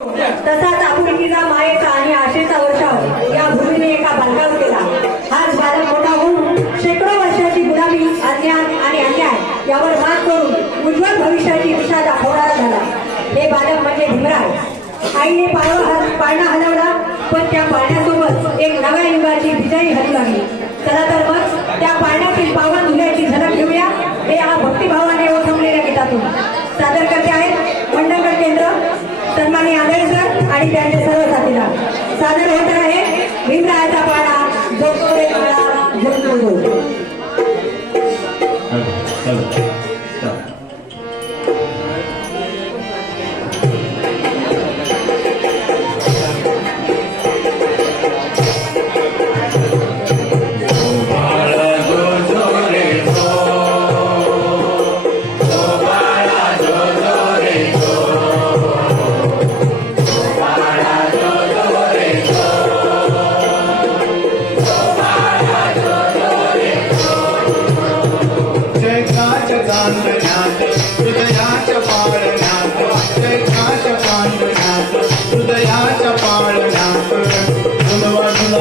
तसाच आपुलकीचा मायेचा आणि आशेचा वर्षाव या भूमीने एका बालकावर केला. हाच बालक मोठा होऊन शेकडो वर्षाची गुलामी अज्ञान आणि अन्याय यावर मात करून उज्ज्वल भविष्याची दिशा दाखवणारा झाला. हे बालक म्हणजे भीमराय आईने पाळवा पाळणा हलवला पण त्या पाळण्यासोबत एक नव्या युगाची विजयी हलू लागली. चला तर मग त्या पाळण्यातील पावन धुल्याची झलक घेऊया. हे या भक्तिभावाने ओळखलेल्या गीतातून. सादर करते आहेत मंडळगड केंद्र सन्मानी आदळे सर आणि त्यांच्या सर्व साथीला सादर होत आहे. भीमरायाचा पाडा. जो तो रे काळा झुंजू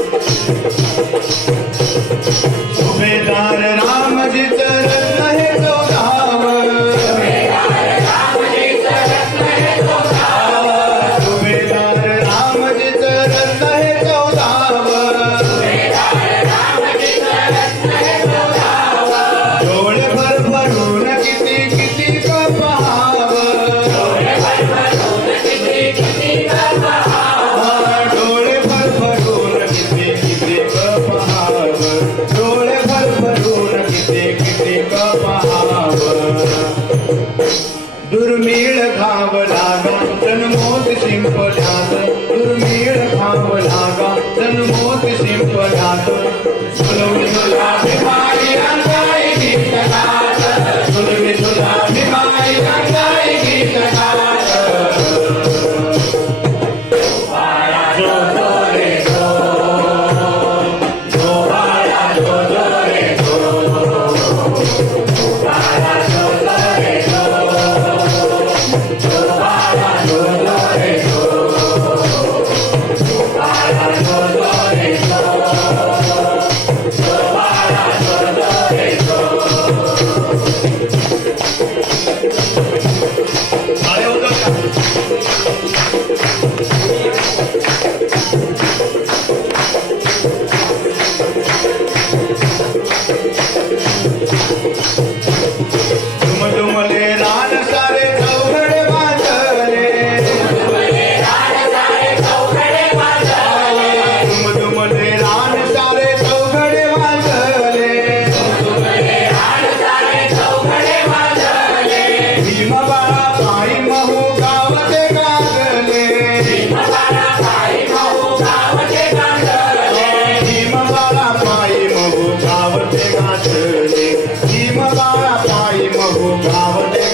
Thank Hello,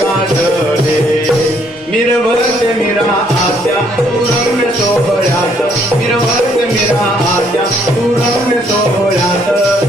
गाजले. मिरवत मिरा आत्या तुरंग सोहळ्यात मिरवत मिरा आत्या तुरंग सोहळ्यात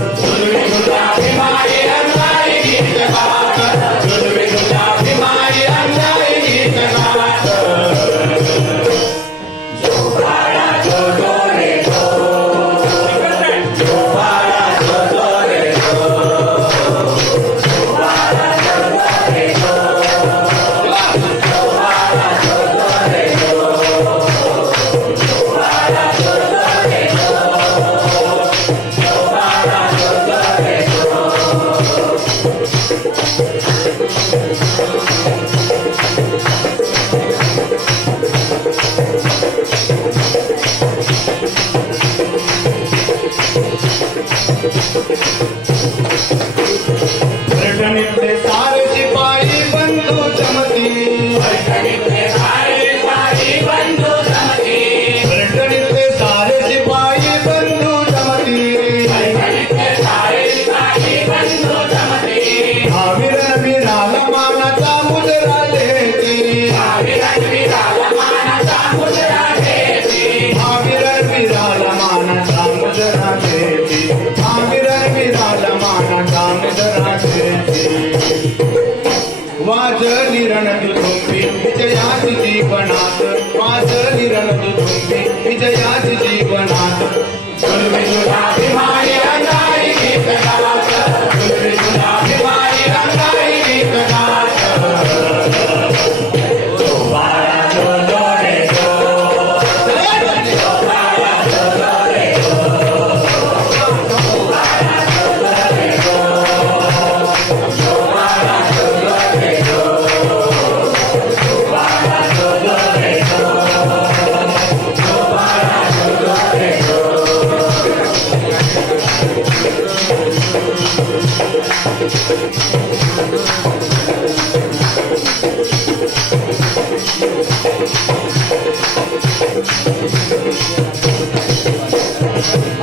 I'm Krishna. जीवनात माझ निरंग तुम्ही विजयाच जीवनात.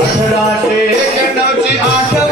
अठराशे नऊची आठवण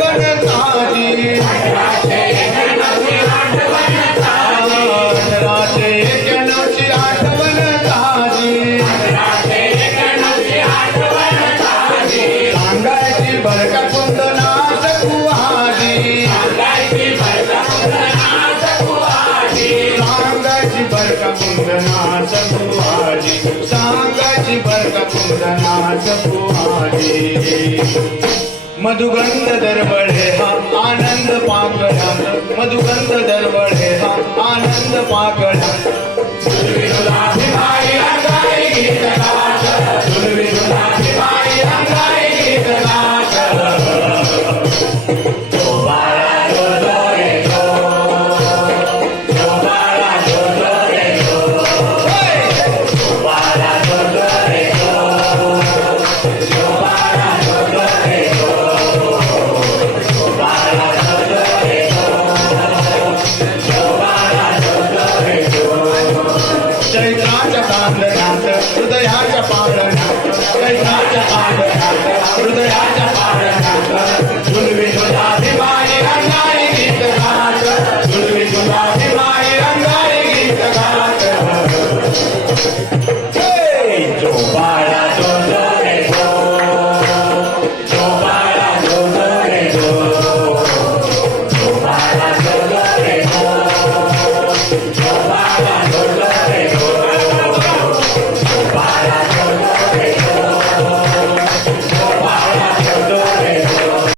मधुगंध दरवळे हा आनंद पाकळा मधुगंध दरवळे हा आनंद पाकळा